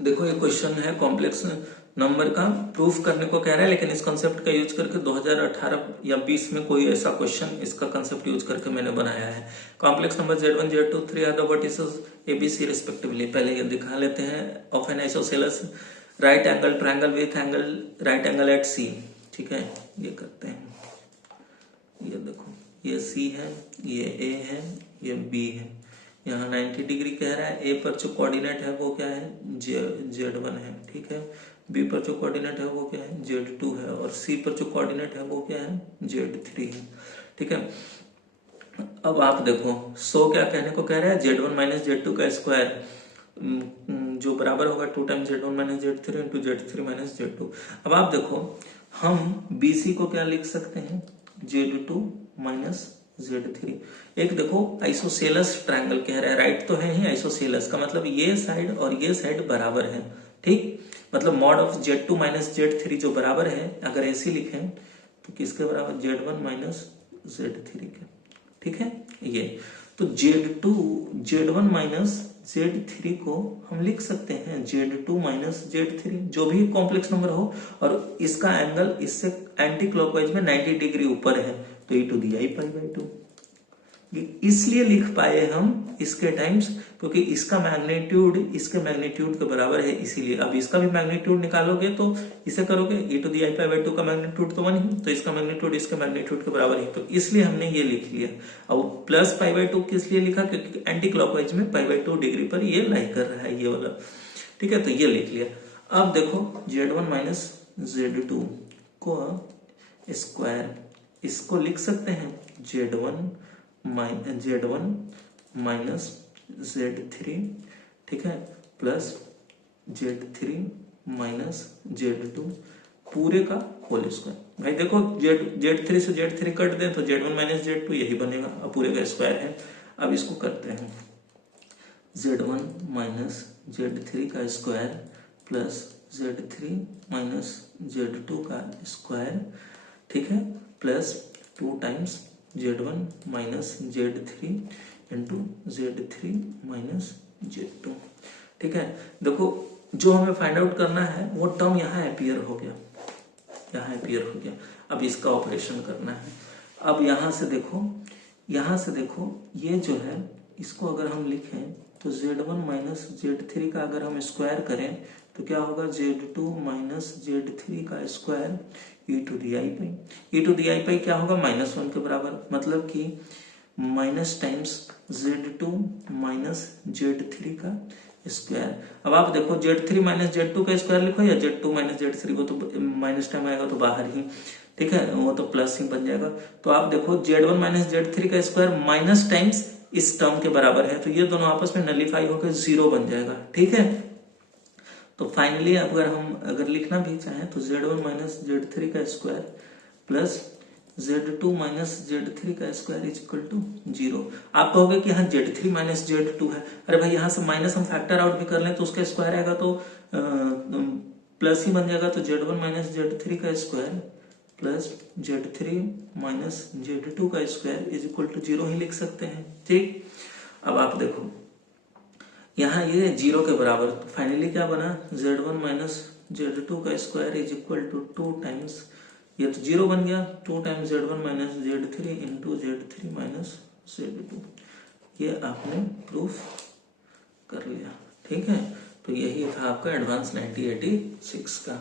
देखो ये क्वेश्चन है कॉम्प्लेक्स नंबर का प्रूफ करने को कह रहा है, लेकिन इस कंसेप्ट का यूज करके 2018 या 20 में कोई ऐसा क्वेश्चन इसका कंसेप्ट यूज करके मैंने बनाया है। Complex number Z1 Z2 3 are the vertices ABC respectively. पहले ये दिखा लेते हैं of an isosceles right angle triangle with angle right angle at C। ठीक है, ये करते हैं। ये देखो, ये C है, ये A है, ये B है। यहाँ 90 डिग्री कह रहा है। A पर जो कोऑर्डिनेट है वो क्या है, Z1 है। ठीक है, B पर जो कोऑर्डिनेट है वो क्या है, Z2 है, और C पर जो कोऑर्डिनेट है वो क्या है, Z3 है। ठीक है, अब आप देखो सो क्या कहने को कह रहा है, Z1 माइनस Z2 का स्क्वायर जो बराबर होगा 2 times Z1 minus Z3 into Z3 minus Z2। अब आप देखो हम BC को क्या लिख सकते हैं, Z2 माइनस Z3। एक देखो आइसोसेलस ट्रायंगल कह रहा है, राइट तो है ही आइसोसेलस का मतलब ये साइड और ये साइड बराबर है। ठीक, मतलब mod of Z2 minus Z3 जो बराबर है, अगर ऐसे लिखें तो किसके बराबर, Z1 माइनस Z3 के। ठीक है, ये तो Z1 माइनस Z3 को हम लिख सकते हैं Z2 माइनस Z3, जो भी कॉम्प्लेक्स नंबर हो, और इसका एंगल इससे एंटी क्लॉकवाइज में 90 डिग्री ऊपर है, तो e⁻²। इसलिए लिख पाए हम इसके टाइम्स, क्योंकि इसका मैग्नीट्यूड इसके मैग्नीट्यूड के बराबर है, इसीलिए। अब इसका भी मैग्नीट्यूड निकालोगे तो इसे करोगे e⁻² का मैग्नीट्यूड तो 1 ही, तो इसका मैग्नीट्यूड इसके मैग्नीट्यूड के बराबर ही, तो इसलिए हमने ये लिख लिया। अब प्लस π/2 किस लिए लिखा, क्योंकि एंटी क्लॉकवाइज में π/2 डिग्री पर ये लाई कर रहा है, ये वाला। ठीक है, तो ये लिख लिया। अब देखो Z1 माइनस Z2 को स्क्वायर, इसको लिख सकते हैं Z1 माइनस Z3। ठीक है, प्लस Z3 माइनस Z2 पूरे का होल स्क्वायर। भाई देखो Z3 से Z3 कट दें तो Z1 माइनस Z2 यही बनेगा, अब पूरे का स्क्वायर है। अब इसको करते हैं Z1 माइनस Z3 का square plus Z3 minus Z2 का स्क्वायर। ठीक है, plus 2 times Z1 minus Z3 into Z3 minus Z2। ठीक है, देखो जो हमें फाइंड आउट करना है वो टर्म यहाँ अपीयर हो गया, यहाँ अपीयर हो गया। अब इसका ऑपरेशन करना है। अब यहाँ से देखो ये जो है, इसको अगर हम लिखें तो Z1 माइनस Z3 का अगर हम स्क्वायर करें तो क्या होगा, Z2 माइनस Z3 का स्क्वायर e⁻²। क्या होगा, -1 के बराबर, मतलब कि minus times Z2 minus Z3 का स्क्वायर। अब आप देखो Z3 माइनस Z2 का स्क्वायर लिखो या Z2 माइनस Z3 को, तो माइनस टाइम आएगा तो बाहर ही। ठीक है, वो तो प्लस ही बन जाएगा। तो आप देखो Z1 माइनस Z3 का स्क्वायर माइनस टाइम्स इस टर्म के बराबर है, तो ये दोनों आपस में नलीफाई होकर 0 बन जाएगा। ठीक है, तो फाइनली अगर लिखना भी चाहें तो Z1 माइनस Z3 का square plus Z2 minus Z3 का स्क्वायर इज इक्वल टू 0। आप कहोगे कि यहाँ Z3 माइनस Z2 है, अरे भाई यहाँ से माइनस हम फैक्टर आउट भी कर लें तो उसका स्क्वायर आएगा तो प्लस ही बन जाएगा। तो Z1 माइनस Z3 का square plus Z3 minus Z2 का स्क्वायर इज इक्वल टू 0 ही लिख सकते हैं। ठीक, अब आप देखो यहाँ ये 0 के बराबर, तो फाइनली क्या बना, Z1 माइनस Z2 का square is equal to 2 times, ये तो 0 बन गया, 2 times Z1 minus Z3 into Z3 minus Z2। ये आपने प्रूफ कर लिया। ठीक है, तो यही था आपका एडवांस 1986 का।